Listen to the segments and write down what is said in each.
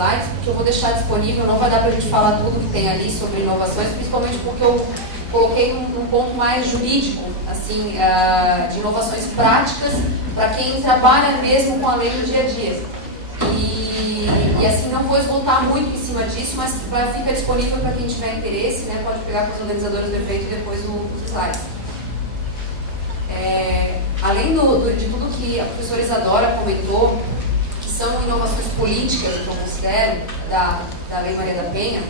slides, porque eu vou deixar disponível, não vai dar para a gente falar tudo que tem ali sobre inovações, principalmente porque eu coloquei num ponto mais jurídico, assim, de inovações práticas, para quem trabalha mesmo com a lei no dia a dia. E assim, não vou esgotar muito em cima disso, mas fica disponível para quem tiver interesse, né, pode pegar com os organizadores do evento depois nos slides. Além de tudo que a professora Isadora comentou, que são inovações políticas, que eu considero, da Lei Maria da Penha,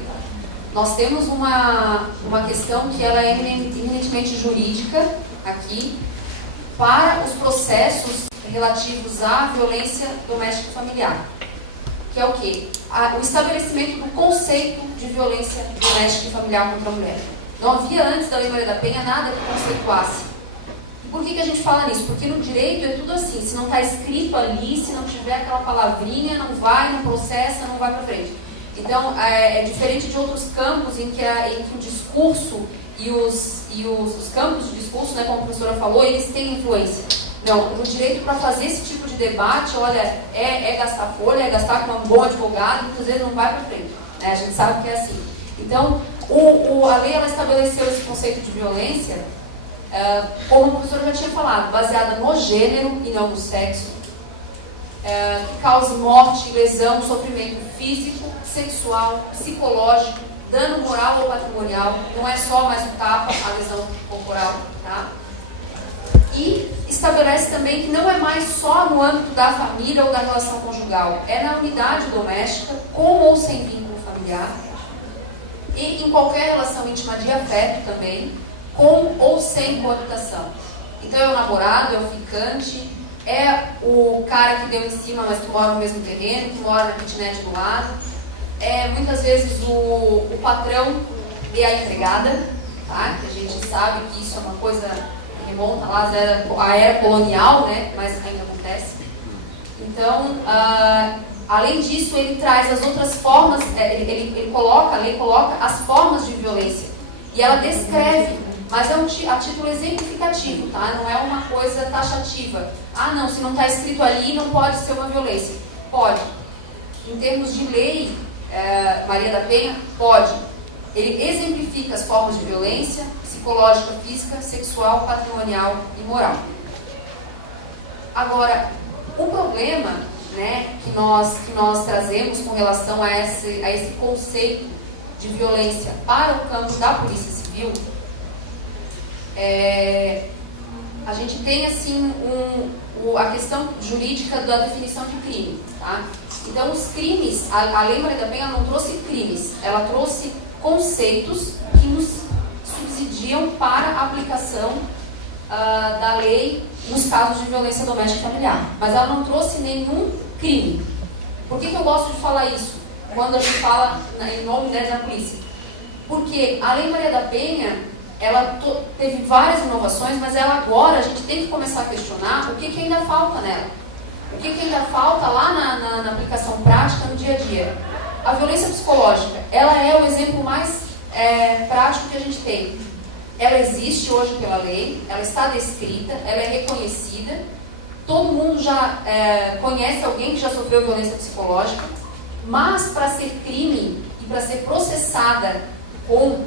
nós temos uma questão que ela é eminentemente jurídica aqui, para os processos relativos à violência doméstica e familiar. Que é o quê? O estabelecimento do conceito de violência doméstica e familiar contra a mulher. Não havia antes da Lei Maria da Penha nada que conceituasse. E por que a gente fala nisso? Porque no direito é tudo assim, se não está escrito ali, se não tiver aquela palavrinha, não vai, não processa, não vai para frente. Então, é diferente de outros campos em que o discurso e os campos de discurso, né, como a professora falou, eles têm influência. Não, no direito, para fazer esse tipo de debate, olha, é gastar folha, é gastar com um bom advogado, muitas vezes não vai para frente. Né? A gente sabe que é assim. Então, a lei ela estabeleceu esse conceito de violência, como a professora já tinha falado, baseada no gênero e não no sexo, que cause morte, lesão, sofrimento físico, sexual, psicológico, dano moral ou patrimonial, não é só mais o tapa, a lesão corporal, tá? E estabelece também que não é mais só no âmbito da família ou da relação conjugal, é na unidade doméstica, com ou sem vínculo familiar, e em qualquer relação íntima de afeto também, com ou sem coabitação. Então é o namorado, é o ficante, é o cara que deu em cima, mas que mora no mesmo terreno, que mora na kitnet do lado, é muitas vezes o patrão e a empregada, tá? Que a gente sabe que isso é uma coisa que remonta lá à era colonial, né? Mas ainda acontece. Então, além disso, ele traz as outras formas, a lei coloca as formas de violência e ela descreve, mas é a título exemplificativo, tá? Não é uma coisa taxativa. Ah, não, se não está escrito ali, não pode ser uma violência. Pode. Em termos de lei, Maria da Penha, pode. Ele exemplifica as formas de violência psicológica, física, sexual, patrimonial e moral. Agora, o problema, né, que nós trazemos com relação a esse conceito de violência para o campo da Polícia Civil, a gente tem assim a questão jurídica da definição de crime, tá? Então os crimes, a Lei Maria da Penha não trouxe crimes, ela trouxe conceitos que nos subsidiam para a aplicação da lei nos casos de violência doméstica e familiar, mas ela não trouxe nenhum crime. Por que eu gosto de falar isso quando a gente fala em nome da polícia? Porque a Lei Maria da Penha ela teve várias inovações, mas ela agora a gente tem que começar a questionar o que ainda falta nela. O que ainda falta lá na aplicação prática, no dia a dia. A violência psicológica, ela é o exemplo mais prático que a gente tem. Ela existe hoje pela lei, ela está descrita, ela é reconhecida, todo mundo já conhece alguém que já sofreu violência psicológica, mas para ser crime e para ser processada com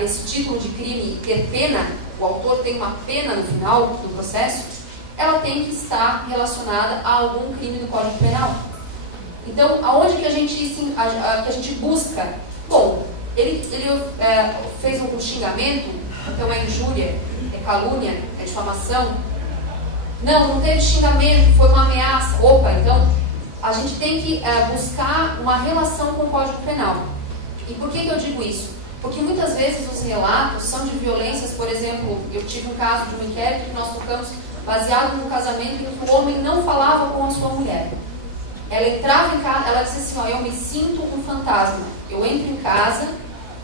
esse título de crime e ter pena, o autor tem uma pena no final do processo, ela tem que estar relacionada a algum crime do Código Penal. Então, aonde que a gente busca? Bom, ele fez um xingamento, então é injúria, é calúnia, é difamação. Não teve xingamento, foi uma ameaça. Opa, então a gente tem que buscar uma relação com o Código Penal. E por que eu digo isso? Porque muitas vezes os relatos são de violências, por exemplo, eu tive um caso de um inquérito que nós tocamos baseado num casamento em que o homem não falava com a sua mulher. Ela entrava em casa, ela disse assim, eu me sinto um fantasma. Eu entro em casa,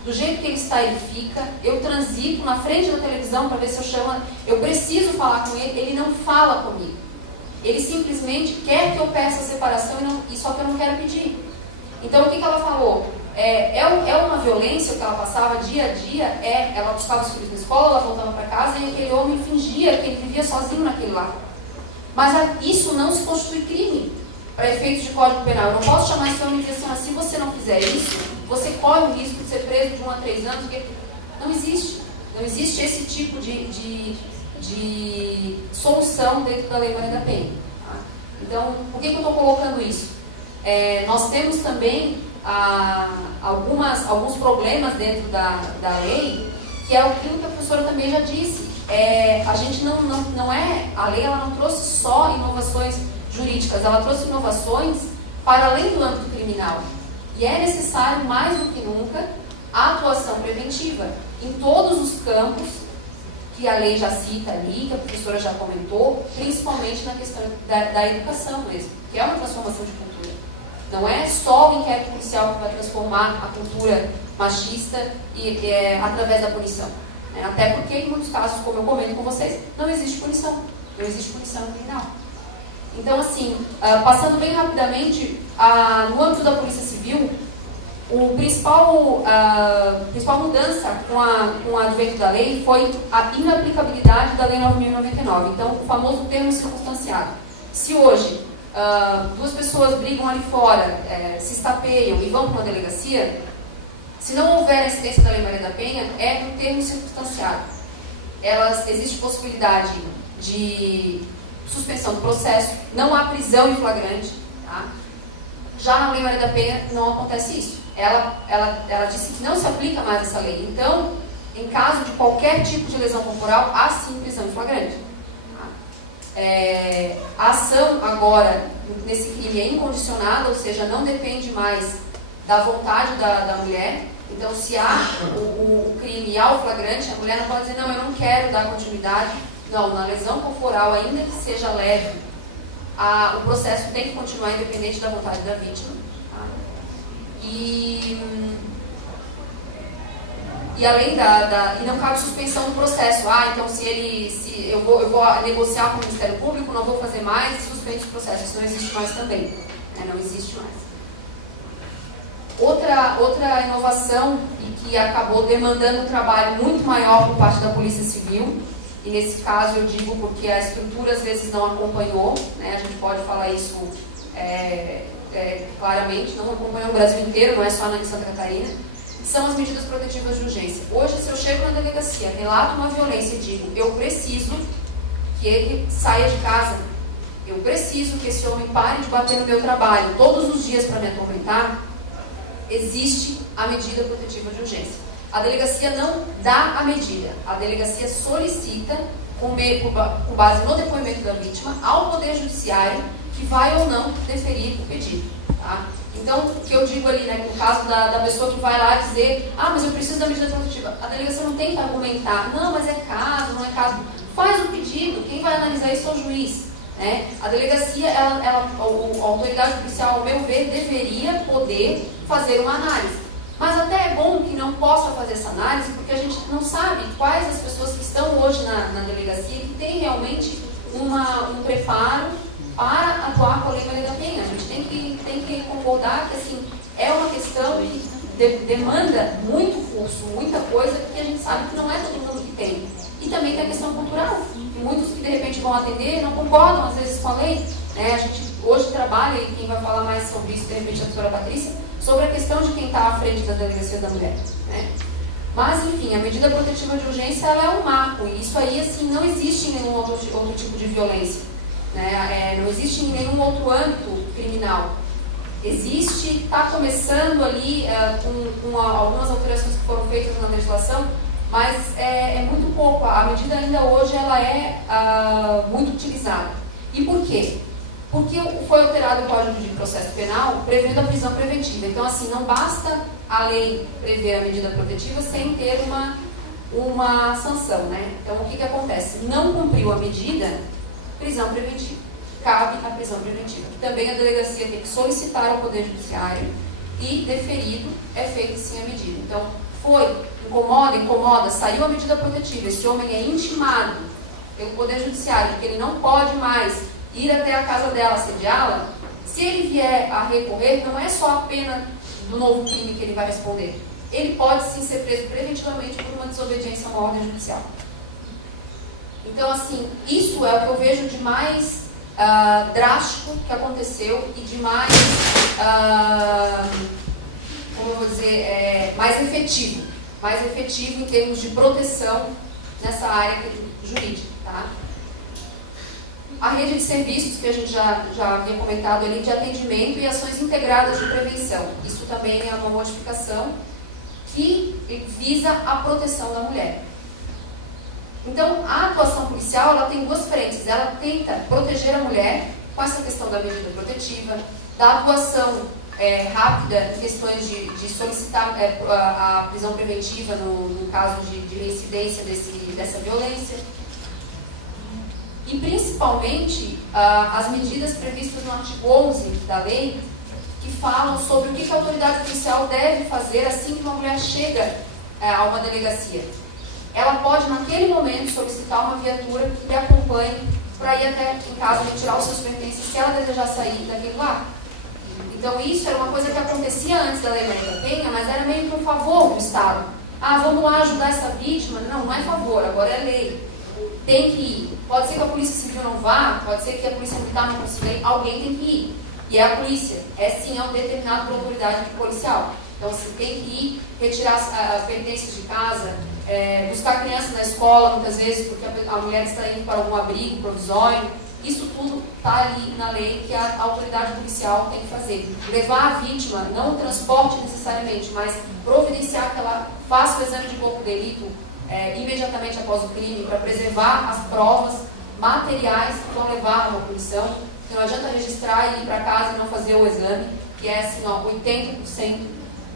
do jeito que ele está, ele fica, eu transito na frente da televisão para ver se eu chamo, eu preciso falar com ele, ele não fala comigo. Ele simplesmente quer que eu peça a separação e só que eu não quero pedir. Então o que ela falou? É uma violência que ela passava dia a dia, ela buscava os filhos na escola, ela voltava para casa e aquele homem fingia que ele vivia sozinho naquele lar. Mas isso não se constitui crime para efeitos de Código Penal. Eu não posso chamar esse homem e dizer assim, se fizer isso, você corre o risco de ser preso de 1 a 3 anos, porque não existe. Não existe esse tipo de solução dentro da Lei Maria da Penha. Tá? Então, por que eu estou colocando isso? Nós temos também alguns problemas dentro da lei, que é aquilo que a professora também já disse. A gente a lei ela não trouxe só inovações jurídicas, ela trouxe inovações para além do âmbito criminal. E é necessário, mais do que nunca, a atuação preventiva em todos os campos que a lei já cita ali, que a professora já comentou, principalmente na questão da educação mesmo, que é uma transformação de cultura. Não é só o inquérito policial que vai transformar a cultura machista através da punição. Né? Até porque, em muitos casos, como eu comento com vocês, não existe punição. Não existe punição criminal. Então, assim, passando bem rapidamente, no âmbito da Polícia Civil, a principal mudança com o advento da lei foi a inaplicabilidade da Lei 9.099. Então, o famoso termo circunstanciado. Se hoje duas pessoas brigam ali fora, se estapeiam e vão para uma delegacia, se não houver a incidência da Lei Maria da Penha, é um termo circunstanciado. Existe possibilidade de suspensão do processo, não há prisão em flagrante. Tá? Já na Lei Maria da Penha não acontece isso. Ela disse que não se aplica mais essa lei. Então, em caso de qualquer tipo de lesão corporal, há sim prisão em flagrante. Tá? A ação agora nesse crime é incondicionada, ou seja, não depende mais da vontade da mulher. Então, se há o crime ao flagrante, a mulher não pode dizer, não, eu não quero dar continuidade. Não, na lesão corporal, ainda que seja leve, o processo tem que continuar independente da vontade da vítima. Tá? E além e não cabe suspensão do processo. Então se eu vou negociar com o Ministério Público, não vou fazer mais, suspende o processo. Isso não existe mais também. Não existe mais. Outra inovação e que acabou demandando um trabalho muito maior por parte da Polícia Civil, e nesse caso eu digo porque a estrutura às vezes não acompanhou, né? A gente pode falar isso claramente, não acompanhou o Brasil inteiro, não é só em Santa Catarina, são as medidas protetivas de urgência. Hoje, se eu chego na delegacia, relato uma violência e digo, eu preciso que ele saia de casa, eu preciso que esse homem pare de bater no meu trabalho todos os dias para me atormentar, existe a medida protetiva de urgência. A delegacia não dá a medida, a delegacia solicita, com base no depoimento da vítima, ao Poder Judiciário que vai ou não deferir o pedido. Tá? Então, o que eu digo ali, né, no caso da pessoa que vai lá dizer, mas eu preciso da medida protetiva, a delegacia não tem que argumentar, não, mas é caso, não é caso. Faz o pedido, quem vai analisar isso é o juiz. Né? A delegacia, a autoridade policial, ao meu ver, deveria poder fazer uma análise. Mas até é bom que não possa fazer essa análise, porque a gente não sabe quais as pessoas que estão hoje na delegacia que têm realmente um preparo para atuar com a Lei Maria da Penha. A gente tem que concordar que assim, é uma questão que demanda muito curso, muita coisa, que a gente sabe que não é todo mundo que tem. E também tem a questão cultural, que muitos que de repente vão atender não concordam às vezes com a lei. Né? A gente hoje trabalha, e quem vai falar mais sobre isso, de repente, a doutora Patrícia, sobre a questão de quem está à frente das delegacias da mulher. Né? Mas, enfim, a medida protetiva de urgência ela é um marco, e isso aí, assim, não existe em nenhum outro tipo de violência. Né? Não existe em nenhum outro âmbito criminal. Existe, está começando ali com algumas alterações que foram feitas na legislação, mas é muito pouco. A medida ainda hoje ela é muito utilizada. E por quê? Porque foi alterado o Código de Processo Penal prevendo a prisão preventiva. Então, assim, não basta a lei prever a medida protetiva sem ter uma sanção, né? Então, o que acontece? Não cumpriu a medida, prisão preventiva. Cabe a prisão preventiva. Também a delegacia tem que solicitar ao Poder Judiciário e, deferido, é feita sim a medida. Então, incomoda, saiu a medida protetiva, esse homem é intimado pelo Poder Judiciário, porque ele não pode mais ir até a casa dela assediá-la. Se ele vier a recorrer, não é só a pena do novo crime que ele vai responder. Ele pode sim ser preso preventivamente por uma desobediência a uma ordem judicial. Então, assim, isso é o que eu vejo de mais drástico que aconteceu e de mais mais efetivo em termos de proteção nessa área jurídica. Tá? A rede de serviços, que a gente já havia comentado ali, de atendimento e ações integradas de prevenção. Isso também é uma modificação que visa a proteção da mulher. Então, a atuação policial ela tem duas frentes. Ela tenta proteger a mulher com essa questão da medida protetiva, da atuação rápida em questões de solicitar a prisão preventiva no caso de reincidência dessa violência. E, principalmente, as medidas previstas no artigo 11 da lei, que falam sobre o que a autoridade policial deve fazer assim que uma mulher chega a uma delegacia. Ela pode, naquele momento, solicitar uma viatura que lhe acompanhe para ir até em casa retirar os seus pertences, se ela desejar sair daquele lugar. Então, isso era uma coisa que acontecia antes da Lei Maria da Penha, mas era meio que um favor do Estado. Vamos lá ajudar essa vítima? Não é favor, agora é lei. Tem que ir. Pode ser que a Polícia Civil não vá, pode ser que a Polícia Militar não consiga ir, alguém tem que ir. E é a polícia. Sim, é um determinado por autoridade policial. Então, se tem que ir retirar pertences de casa, buscar a criança na escola, muitas vezes, porque a mulher está indo para algum abrigo provisório, isso tudo está ali na lei que a autoridade policial tem que fazer. Levar a vítima, não o transporte necessariamente, mas providenciar que ela faça o exame de corpo de delito imediatamente após o crime, para preservar as provas materiais que vão levar a uma punição. Então, não adianta registrar e ir para casa e não fazer o exame, que é assim, 80%.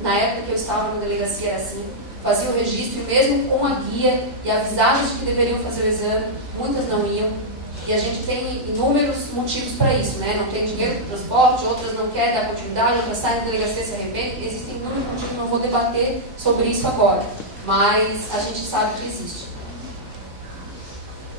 Na época que eu estava na delegacia era assim. Fazia o registro e mesmo com a guia e avisadas de que deveriam fazer o exame, muitas não iam. E a gente tem inúmeros motivos para isso, né? Não tem dinheiro para o transporte, outras não querem dar continuidade, outras saem da delegacia e se arrependem. Existem inúmeros motivos, não vou debater sobre isso agora, mas a gente sabe que existe.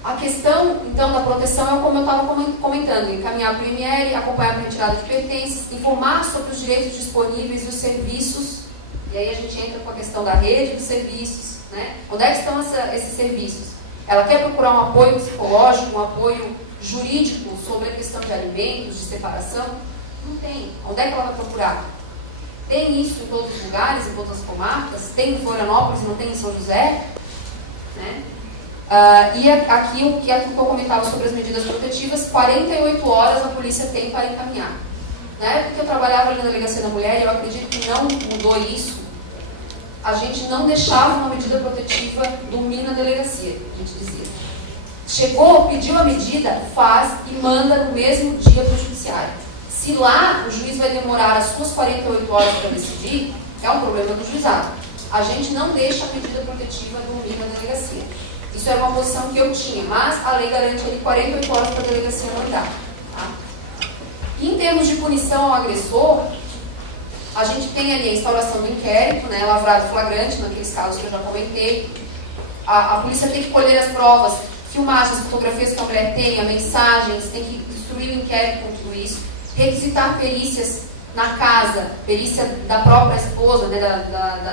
A questão, então, da proteção é como eu estava comentando: encaminhar para o IML, acompanhar a retirada de pertences, informar sobre os direitos disponíveis e os serviços. E aí a gente entra com a questão da rede dos serviços, né? Onde é que estão esses serviços? Ela quer procurar um apoio psicológico, um apoio jurídico sobre a questão de alimentos, de separação? Não tem. Onde é que ela vai procurar? Tem isso em todos os lugares, em todas as comarcas? Tem em Florianópolis, não tem em São José? Né? E aqui o que eu comentava sobre as medidas protetivas, 48 horas a polícia tem para encaminhar. Na época que eu trabalhava ali na Delegacia da Mulher, e eu acredito que não mudou isso, a gente não deixava uma medida protetiva dormir na delegacia. A gente dizia: chegou, pediu a medida, faz e manda no mesmo dia para o judiciário. Se lá o juiz vai demorar as suas 48 horas para decidir, é um problema do juizado. A gente não deixa a medida protetiva dormir na delegacia. Isso era uma posição que eu tinha, mas a lei garante ali 48 horas para a delegacia mandar. Tá? Em termos de punição ao agressor, a gente tem ali a instauração do inquérito, né, lavrado flagrante, naqueles casos que eu já comentei. A polícia tem que colher as provas, filmagens, fotografias que a mulher tem, mensagens, tem que instruir o inquérito com tudo isso, requisitar perícias na casa, perícia da própria esposa, né,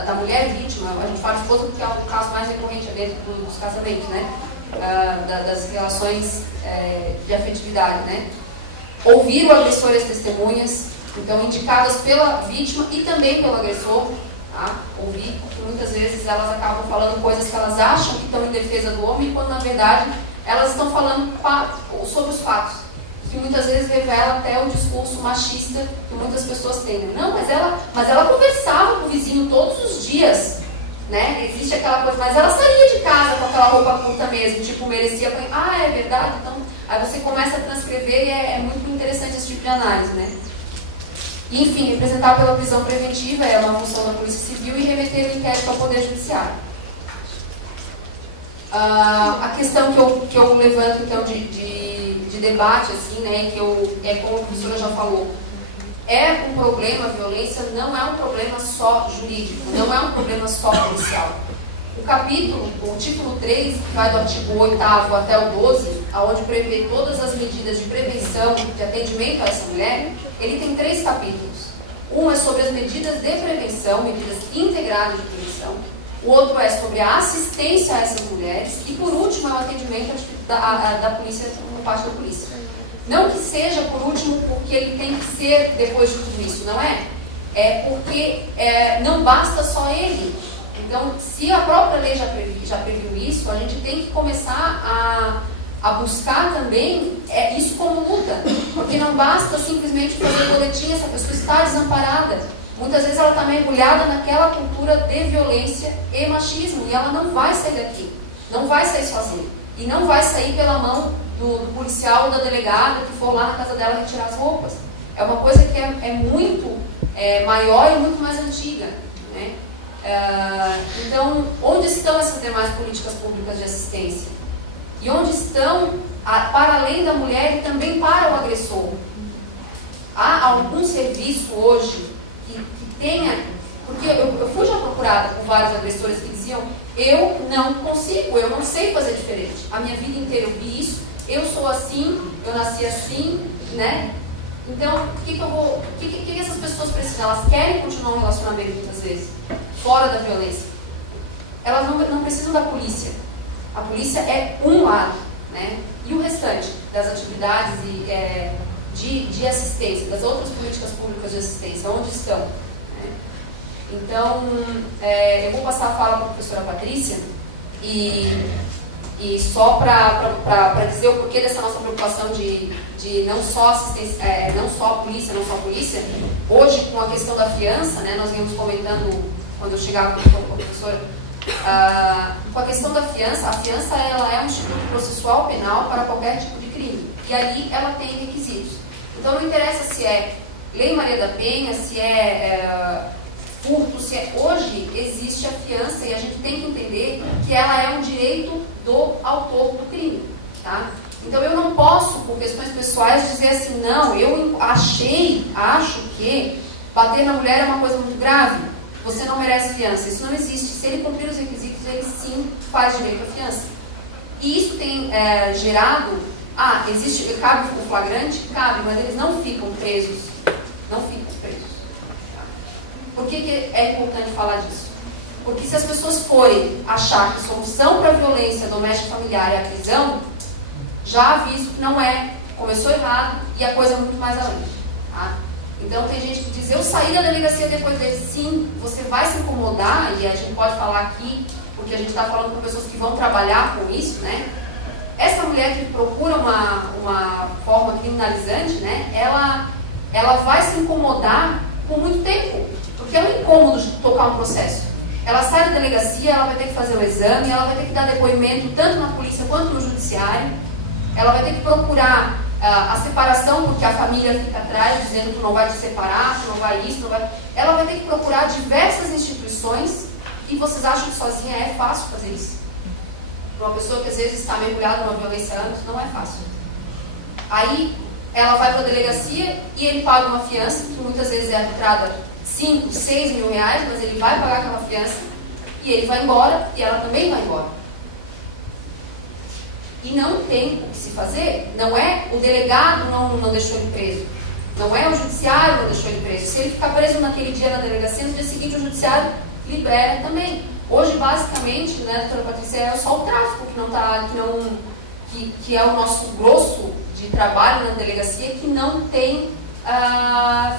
da mulher vítima. A gente fala esposa porque é o caso mais recorrente dentro dos casamentos, né, das relações de afetividade, né. Ouvir o agressor e as testemunhas, então indicadas pela vítima e também pelo agressor, tá? Ouvir, porque muitas vezes elas acabam falando coisas que elas acham que estão em defesa do homem, quando na verdade elas estão falando sobre os fatos, que muitas vezes revela até o discurso machista que muitas pessoas têm. Não, mas ela conversava com o vizinho todos os dias, né? Existe aquela coisa, mas ela saía de casa com aquela roupa curta mesmo, tipo, merecia apanhar. É verdade? Então, aí você começa a transcrever e é muito interessante esse tipo de análise, né? Enfim, representar pela prisão preventiva é uma função da Polícia Civil e remeter o inquérito ao Poder Judiciário. A questão que eu levanto, então, de debate, assim, né, como a professora já falou, é um problema, a violência não é um problema só jurídico, não é um problema só policial. O título 3, que vai do artigo 8º até o 12, onde prevê todas as medidas de prevenção, de atendimento a essa mulher, ele tem 3 capítulos. Um é sobre as medidas de prevenção, medidas integradas de prevenção. O outro é sobre a assistência a essas mulheres. E, por último, é o atendimento da polícia, por parte da polícia. Não que seja, por último, porque ele tem que ser depois de tudo isso, não é? porque não basta só ele. Então, se a própria lei já previu isso, a gente tem que começar a buscar também isso como luta. Porque não basta simplesmente fazer boletim, essa pessoa está desamparada. Muitas vezes ela está mergulhada naquela cultura de violência e machismo, e ela não vai sair daqui, não vai sair sozinha. E não vai sair pela mão do policial ou da delegada que for lá na casa dela retirar as roupas. É uma coisa que é muito maior e muito mais antiga, né? Então, onde estão essas demais políticas públicas de assistência? E onde estão, para além da mulher e também para o agressor? Há algum serviço hoje que tenha... Porque eu fui já procurada por vários agressores que diziam: eu não consigo, eu não sei fazer diferente. A minha vida inteira eu vi isso, eu sou assim, eu nasci assim, né? Então, o que essas pessoas precisam? Elas querem continuar um relacionamento muitas vezes, fora da violência. Elas não precisam da polícia. A polícia é um lado, né? E o restante das atividades de assistência, das outras políticas públicas de assistência, onde estão? Né? Então, eu vou passar a fala para a professora Patrícia e só para dizer o porquê dessa nossa preocupação de não só assistência, não só a polícia, hoje com a questão da fiança, né, nós íamos comentando quando eu chegava com a professora, com a questão da fiança, a fiança ela é um instituto processual penal para qualquer tipo de crime, e ali ela tem requisitos. Então não interessa se é Lei Maria da Penha, se furto, hoje existe a fiança e a gente tem que entender que ela é um direito do autor do crime, tá? Então eu não posso, por questões pessoais, dizer assim: não, eu acho que bater na mulher é uma coisa muito grave, você não merece fiança. Isso não existe. Se ele cumprir os requisitos, ele sim faz direito à fiança. E isso tem gerado, cabe o flagrante? Cabe, mas eles não ficam presos. Não ficam presos. Por que é importante falar disso? Porque se as pessoas forem achar que a solução para a violência doméstica familiar é a prisão, já aviso que não é, começou errado e a coisa é muito mais além. Tá? Então tem gente que diz: eu saí da delegacia depois dele. Sim, você vai se incomodar, e a gente pode falar aqui, porque a gente está falando com pessoas que vão trabalhar com isso, né? Essa mulher que procura uma forma criminalizante, né? Ela vai se incomodar por muito tempo, porque é um incômodo de tocar um processo. Ela sai da delegacia, ela vai ter que fazer o exame, ela vai ter que dar depoimento tanto na polícia quanto no judiciário, ela vai ter que procurar a separação, porque a família fica atrás dizendo que tu não vai te separar, tu não vai isso, não vai... Ela vai ter que procurar diversas instituições, e vocês acham que sozinha é fácil fazer isso? Para uma pessoa que às vezes está mergulhada numa violência há anos, não é fácil. Aí ela vai para a delegacia e ele paga uma fiança, que muitas vezes é arbitrada 5, 6 mil reais, mas ele vai pagar aquela fiança e ele vai embora e ela também vai embora. E não tem o que se fazer. Não é o delegado não deixou ele preso, não é o judiciário que não deixou ele preso. Se ele ficar preso naquele dia na delegacia, no dia seguinte o judiciário libera também. Hoje, basicamente, né, doutora Patrícia, é só o tráfico que é o nosso grosso de trabalho na delegacia, que não tem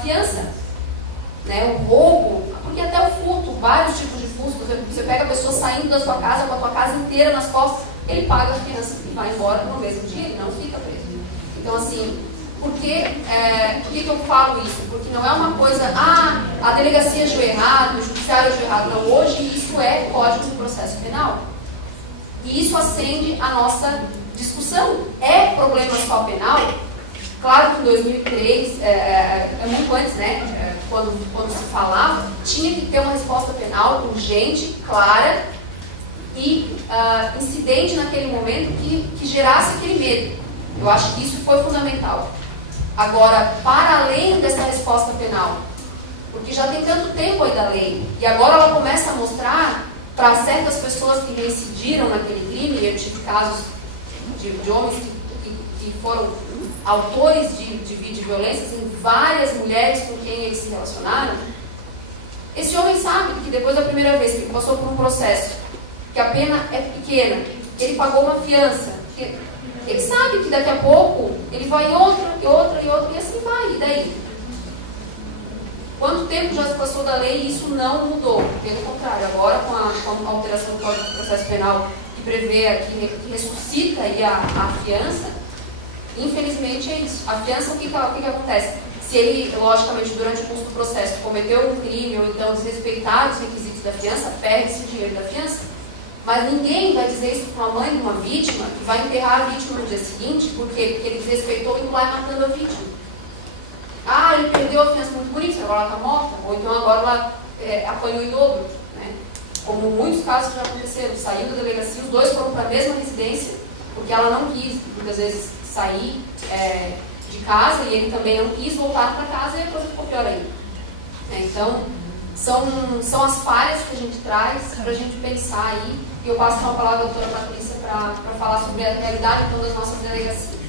fiança. Né? O roubo, porque até o furto, vários tipos de furto, você pega a pessoa saindo da sua casa com a tua casa inteira nas costas, ele paga a fiança e vai embora no mesmo dia, ele não fica preso. Então, assim, por que eu falo isso? Porque não é uma coisa, a delegacia agiu errado, o judiciário agiu errado. Não, hoje isso é Código do Processo Penal. E isso acende a nossa discussão. É problema só penal? Claro que em 2003, é muito antes, né? Quando se falava, tinha que ter uma resposta penal urgente, clara e incidente naquele momento que gerasse aquele medo. Eu acho que isso foi fundamental. Agora, para além dessa resposta penal, porque já tem tanto tempo aí da lei, e agora ela começa a mostrar para certas pessoas que reincidiram naquele crime, eu tive casos de homens que foram autores de violências em várias mulheres com quem eles se relacionaram. Esse homem sabe que depois da primeira vez que ele passou por um processo, que a pena é pequena, que ele pagou uma fiança, que ele sabe que daqui a pouco ele vai em outra, e outra, e outra, e assim vai. E daí? Quanto tempo já se passou da lei e isso não mudou? Pelo contrário, agora com a alteração do Código de Processo Penal que prevê, que ressuscita aí a fiança, infelizmente é isso. A fiança, o que acontece? Se ele, logicamente, durante o curso do processo cometeu um crime ou então desrespeitar os requisitos da fiança, perde-se o dinheiro da fiança. Mas ninguém vai dizer isso para uma mãe de uma vítima que vai enterrar a vítima no dia seguinte, porque ele desrespeitou e vai matando a vítima. Ah, ele perdeu a fiança, muito bonito, agora ela está morta, ou então agora ela apanhou em dobro, né? Como muitos casos já aconteceram, saiu da delegacia, os dois foram para a mesma residência, porque ela não quis, muitas vezes, sair de casa, e ele também não quis voltar para casa, e a coisa ficou pior ainda. Então, são as falhas que a gente traz para a gente pensar aí, e eu passo uma palavra à doutora Patrícia para falar sobre a realidade então, das nossas delegacias.